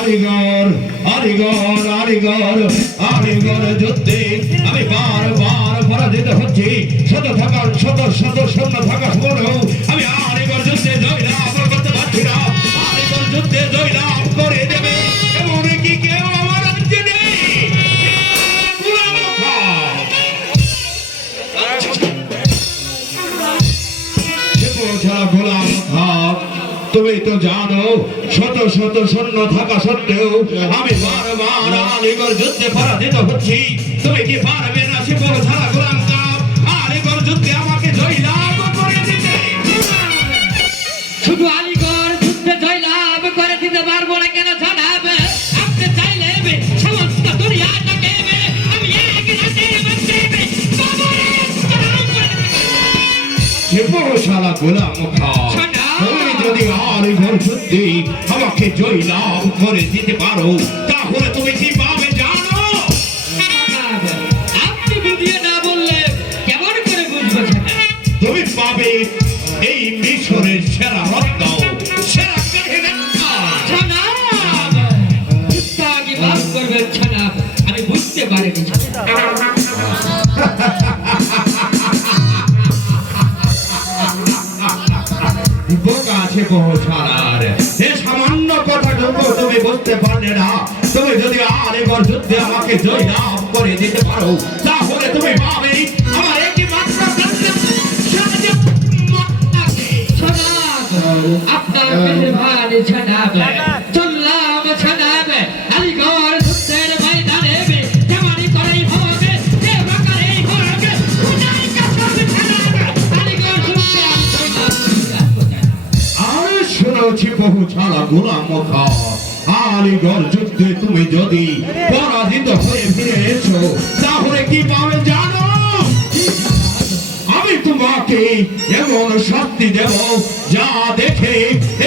আলিগড় যুদ্ধে আমি বারবার পরাজিত হচ্ছি। শত সৈন্য থাকা সত্ত্বেও আমি আলিগড় যুদ্ধে জয়লাভ করতে পারছি না। আলিগড় যুদ্ধে জয়লাভ করে দেবে এমন কি কেউ আমার রাজ্যে নেই? গোলাম খাঁ, তুমি তো জানো শত সৈন্য থাকা সত্ত্বেও আমি বারবার আলিগড় যুদ্ধে পরাজিত হচ্ছি। তুমি কি পারবে না সে ছাড়া গোলাম খাঁ আলিগড় যুদ্ধে আমাকে জয়লাভ করে দিতে? শুধু আলিগড় যুদ্ধে জয়লাভ করে দিতে পারবো না কেন জনাব? আপনি চাইলে সমস্ত দুনিয়াটাকে আমি এক রাতের মধ্যে শালা গোলাম খাঁ, তুমি যদি আলিগড় যুদ্ধে আমাকে জয়লাভ করে দিতে পারো তাহলে তুমি কি পাবে জানো? আপনি বুঝিয়ে না বললে কেমন করে বুঝবো? তুমি পাবে এই মিশরের সেরা রত্ন, সেরা আমি বুঝতে পারিনি। বোকা আছে পৌঁছানার এ সামান্য কথাটুকু তুমি বুঝতে পারলে না। তুমি যদি আলিগড় যুদ্ধে আমাকে জয়লাভ করে দিতে পারো তাহলে তুমি পাবে আমার একটি মাত্র আপনার মেহরবানি জনাব। চললাম জনাব আলিগড় যুদ্ধের ময়দানে যেমনই করেই হোক যে প্রকারেই হোক উনাই কাছে জনাব আলিগড় যুদ্ধে আমি শুনেছি বহু ছাড়া গোলাম খাঁ, আলিগড় যুদ্ধে তুমি যদি পরাজিত হয়ে ফিরে এসো তাহলে কি পাবে জানো? আমি তোমাকে এমন শাস্তি দেব যা দেখে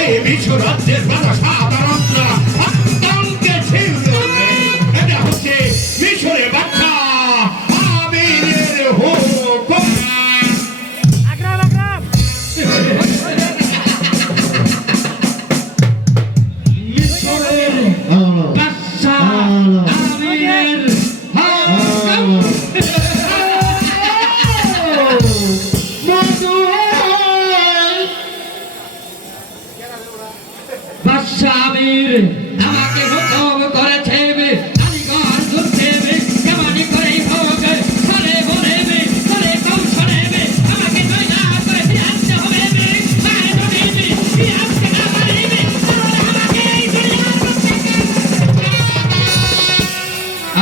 এই বিশ্ব রাজ্যের সাধারণরা আতঙ্কে ছিল। এটা হচ্ছে মিশরের বাচ্চা আমিরের হুকুম। মিশরের বাদশা আমিরের আমাকে হুকুম করেছে আলিগড় যুদ্ধে কেমনই করেই হোক ফলে বলে ফলে কৌশলে আমাকে জয়লাভ করে ফিরে আসতে হবে।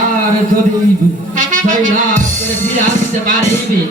আর যদি জয়লাভ করে ফিরে আসতে পারিবি